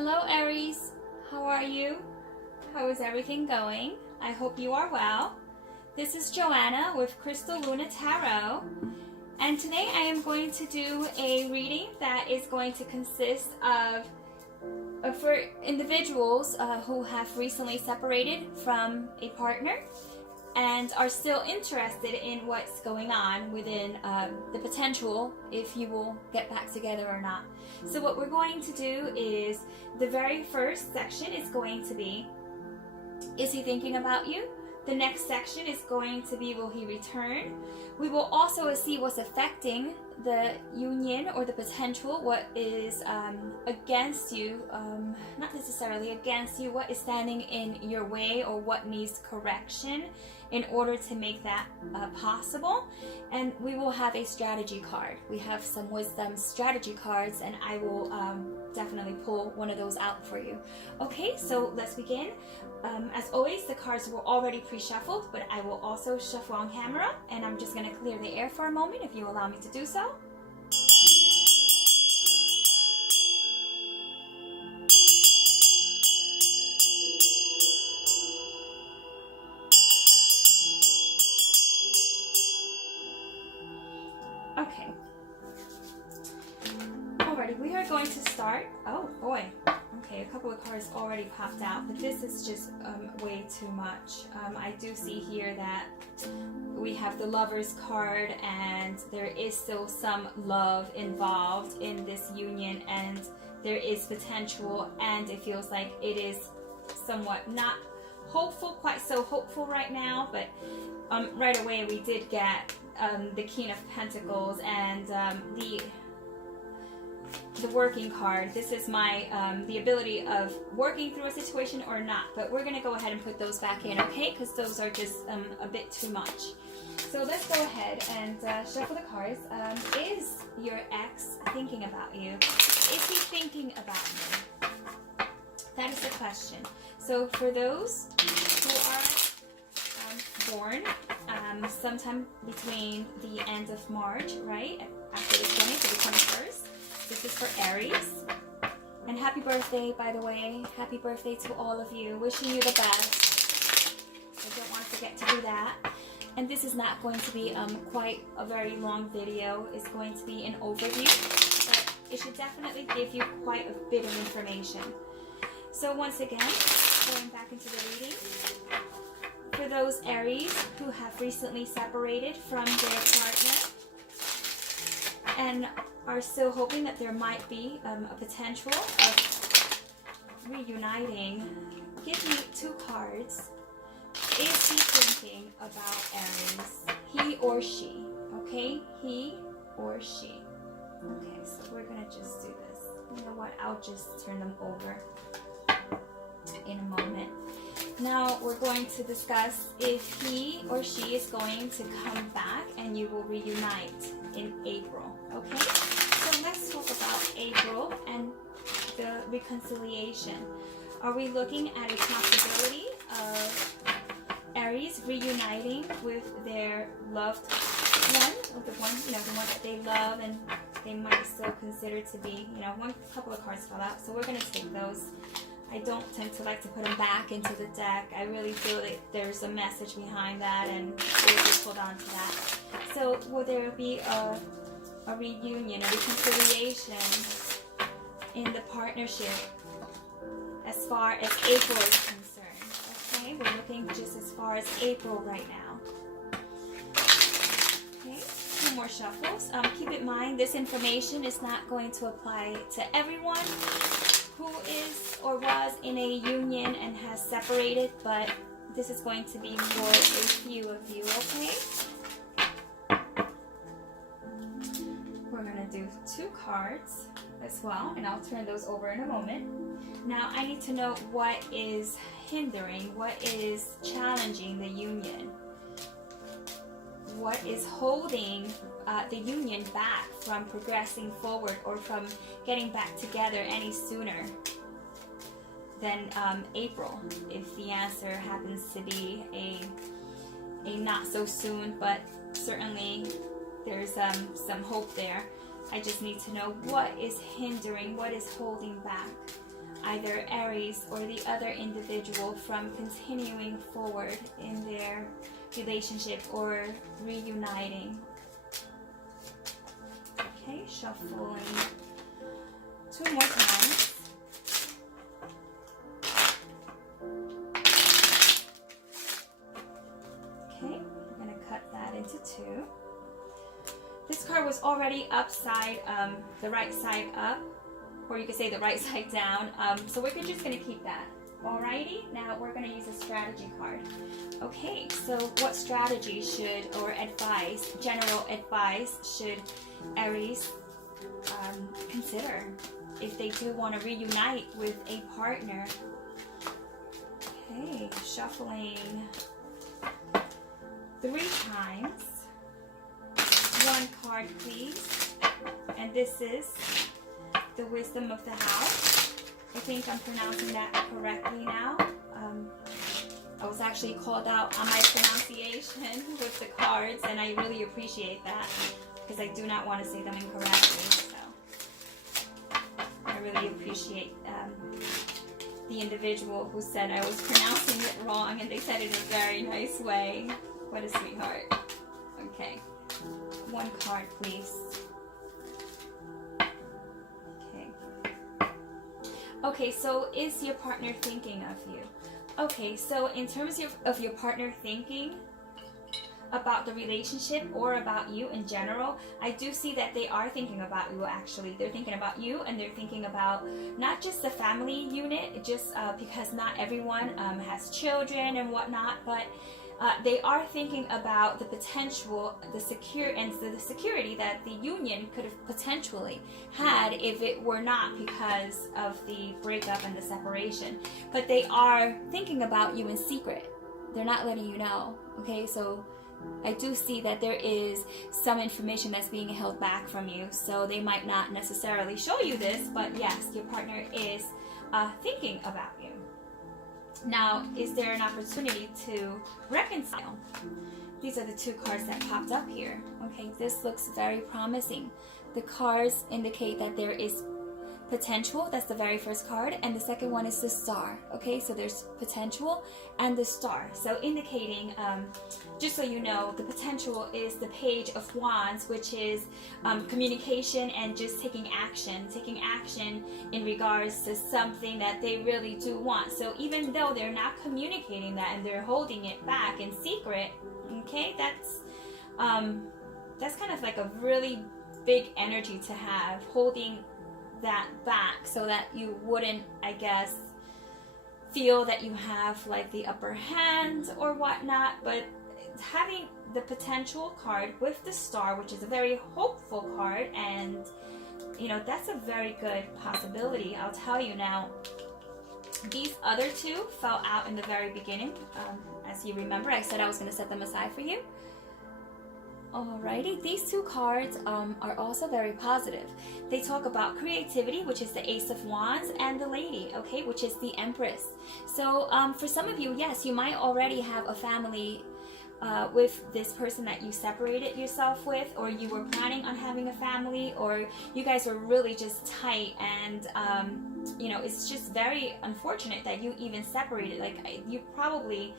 Hello Aries, how are you? How is everything going? I hope you are well. This is Joanna with Crystal Luna Tarot, and today I am going to do a reading that is going to consist of for individuals who have recently separated from a partner and are still interested in what's going on within the potential if you will get back together or not. So what we're going to do is, the very first section is going to be, is he thinking about you? The next section is going to be, will he return? We will also see what's affecting the union or the potential, what is against you, not necessarily against you, what is standing in your way or what needs correction in order to make that possible. And we will have a strategy card. We have some wisdom strategy cards, and I will definitely pull one of those out for you. Okay, so let's begin. As always, the cards were already pre-shuffled, but I will also shuffle on camera, and I'm just going to clear the air for a moment if you allow me to do so. Okay. Alrighty, we are going to start. Oh boy. Okay, a couple of cards already popped out, but this is just way too much. I do see here that we have the Lover's card, and there is still some love involved in this union, and there is potential, and it feels like it is somewhat not hopeful, quite so hopeful right now, but right away we did get the King of Pentacles and the working card. This is my the ability of working through a situation or not, but we're gonna go ahead and put those back in, okay, because those are just a bit too much. So let's go ahead and shuffle the cards. Is your ex thinking about you? Is he thinking about me? That is the question. So for those who are born sometime between the end of March, right, after the 20th to the 21st, this is for Aries. And happy birthday, by the way. Happy birthday to all of you. Wishing you the best. I don't want to forget to do that. And this is not going to be quite a very long video. It's going to be an overview, but it should definitely give you quite a bit of information. So once again, going back into the reading, for those Aries who have recently separated from their partner and are still hoping that there might be a potential of reuniting, give me two cards. Is he thinking about Aries? He or she, okay? He or she. Okay, so we're gonna just do this. You know what? I'll just turn them over in a moment. Now we're going to discuss if he or she is going to come back and you will reunite in April, okay? So let's talk about April and the reconciliation. Are we looking at a possibility of Aries reuniting with their loved one, or the one, you know, the one that they love and they might still consider to be, you know, a couple of cards fell out, so we're going to take those. I don't tend to like to put them back into the deck. I really feel that there's a message behind that, and we'll just hold on to that. So will there be a reunion, a reconciliation in the partnership as far as April is concerned? Okay, we're looking just as far as April right now. Okay, two more shuffles. Keep in mind, this information is not going to apply to everyone who is or was in a union and has separated, but this is going to be for a few of you, okay? We're going to do two cards as well, and I'll turn those over in a moment. Now, I need to know what is hindering, what is challenging the union. What is holding the union back from progressing forward or from getting back together any sooner than April, if the answer happens to be a not so soon, but certainly there's some hope there. I just need to know what is hindering, what is holding back. either Aries or the other individual from continuing forward in their relationship or reuniting. Okay, shuffling 2 more times. Okay, I'm going to cut that into 2. This card was already upside, the right side up, or you could say the right side down. So we're just going to keep that. Alrighty, now we're going to use a strategy card. Okay, so what strategy should, or advice, general advice, should Aries consider if they do want to reunite with a partner? Okay, shuffling 3 times. 1 card, please. And this is the wisdom of the house. I think I'm pronouncing that correctly now. I was actually called out on my pronunciation with the cards, and I really appreciate that because I do not want to say them incorrectly. So I really appreciate the individual who said I was pronouncing it wrong, and they said it in a very nice way. What a sweetheart. Okay. 1 card, please. Okay, so is your partner thinking of you? Okay, so in terms of your partner thinking about the relationship or about you in general, I do see that they are thinking about you actually. They're thinking about you, and they're thinking about not just the family unit, just because not everyone has children and whatnot, but they are thinking about the potential, the security that the union could have potentially had if it were not because of the breakup and the separation. But they are thinking about you in secret. They're not letting you know. Okay, so I do see that there is some information that's being held back from you. So they might not necessarily show you this, but yes, your partner is thinking about you. Now, is there an opportunity to reconcile? These are the 2 cards that popped up here. Okay, this looks very promising. The cards indicate that there is potential. That's the very first card. And the second one is the star. Okay, so there's potential and the star. So indicating, just so you know, the potential is the Page of Wands, which is communication and just taking action in regards to something that they really do want. So even though they're not communicating that and they're holding it back in secret, okay, that's kind of like a really big energy to have, holding that back so that you wouldn't, I guess, feel that you have like the upper hand or whatnot. But having the potential card with the star, which is a very hopeful card, and you know, that's a very good possibility. I'll tell you now, these other 2 fell out in the very beginning. As you remember, I said I was going to set them aside for you. Alrighty, these 2 cards are also very positive. They talk about creativity, which is the Ace of Wands, and the Lady, okay, which is the Empress. So for some of you, yes, you might already have a family with this person that you separated yourself with, or you were planning on having a family, or you guys were really just tight, and you know, it's just very unfortunate that you even separated. Like, you probably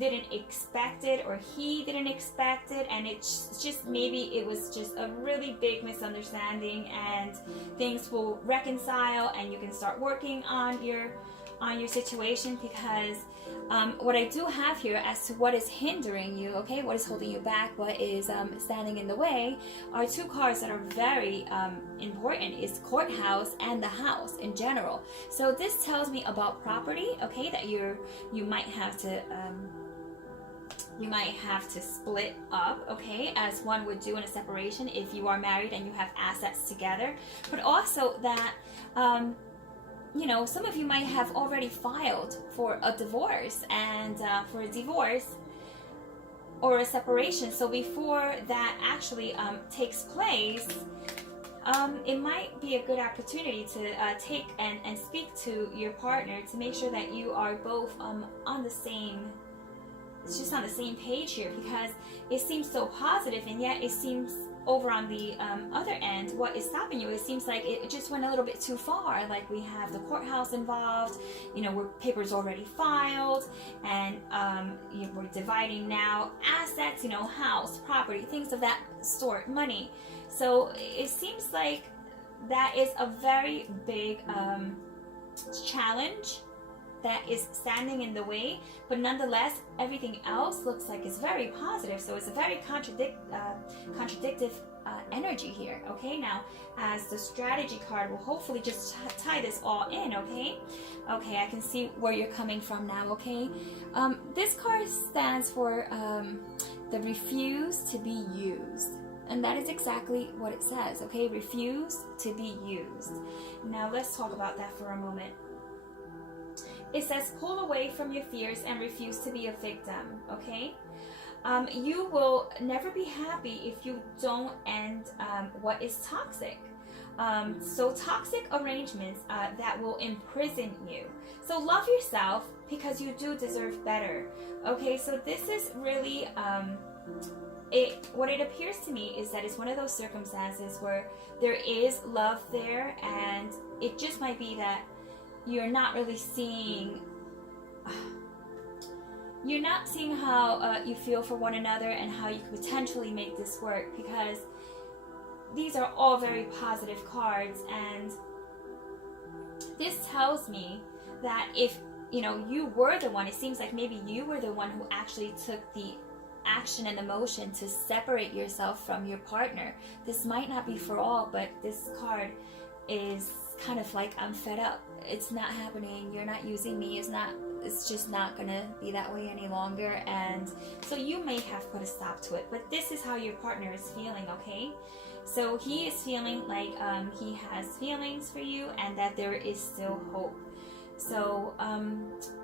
didn't expect it, or he didn't expect it, and it's just, maybe it was just a really big misunderstanding, and things will reconcile and you can start working on your situation, because what I do have here as to what is hindering you, okay, what is holding you back, what is standing in the way, are 2 cards that are very important. Is Courthouse and the House in general. So this tells me about property, okay, that you might have to split up, okay, as one would do in a separation if you are married and you have assets together. But also that you know, some of you might have already filed for a divorce, and for a divorce or a separation. So before that actually takes place, it might be a good opportunity to take and speak to your partner to make sure that you are both on the same, it's just on the same page here, because it seems so positive, and yet it seems over on the other end, what is stopping you? It seems like it just went a little bit too far. Like we have the courthouse involved, you know, where papers already filed, and we're dividing now assets, you know, house, property, things of that sort, money. So it seems like that is a very big challenge that is standing in the way, but nonetheless everything else looks like it's very positive. So it's a very contradictive energy here. Okay, now as the strategy card will hopefully just tie this all in. Okay, I can see where you're coming from now. Okay, this card stands for the refuse to be used. And that is exactly what it says, okay? Refuse to be used. Now let's talk about that for a moment. It says pull away from your fears and refuse to be a victim, okay? You will never be happy if you don't end what is toxic. So toxic arrangements that will imprison you. So love yourself because you do deserve better, okay? So this is really... what it appears to me is that it's one of those circumstances where there is love there, and it just might be that you're not really seeing how you feel for one another and how you could potentially make this work, because these are all very positive cards, and this tells me that if you know you were the one, it seems like maybe you were the one who actually took the action and emotion to separate yourself from your partner. This might not be for all, but this card is kind of like, I'm fed up. It's not happening. You're not using me. It's just not gonna be that way any longer. And so you may have put a stop to it, but this is how your partner is feeling, okay? So he is feeling like he has feelings for you and that there is still hope. So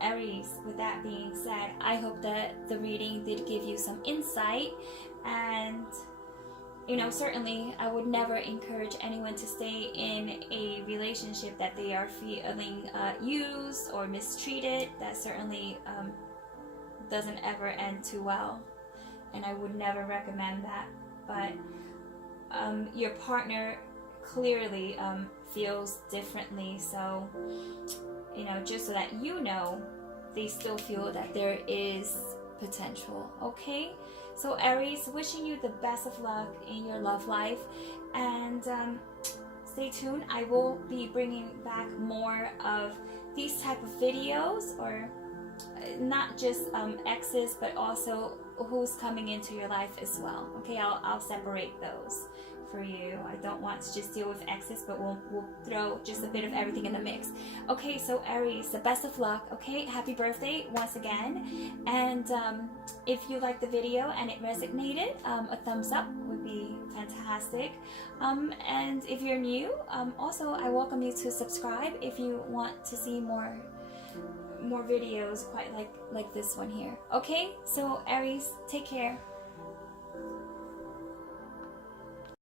Aries, with that being said, I hope that the reading did give you some insight, and you know, certainly I would never encourage anyone to stay in a relationship that they are feeling used or mistreated. That certainly doesn't ever end too well, and I would never recommend that. But your partner clearly feels differently, so you know, just so that you know, they still feel that there is potential, okay? So Aries, wishing you the best of luck in your love life, and stay tuned. I will be bringing back more of these type of videos, or not just exes, but also who's coming into your life as well, okay? I'll separate those for you. I don't want to just deal with exes, but we'll throw just a bit of everything in the mix. Okay, so Aries, the best of luck, okay? Happy birthday once again. And if you liked the video and it resonated, a thumbs up would be fantastic. And if you're new, also I welcome you to subscribe if you want to see more videos quite like this one here. Okay, so Aries, take care.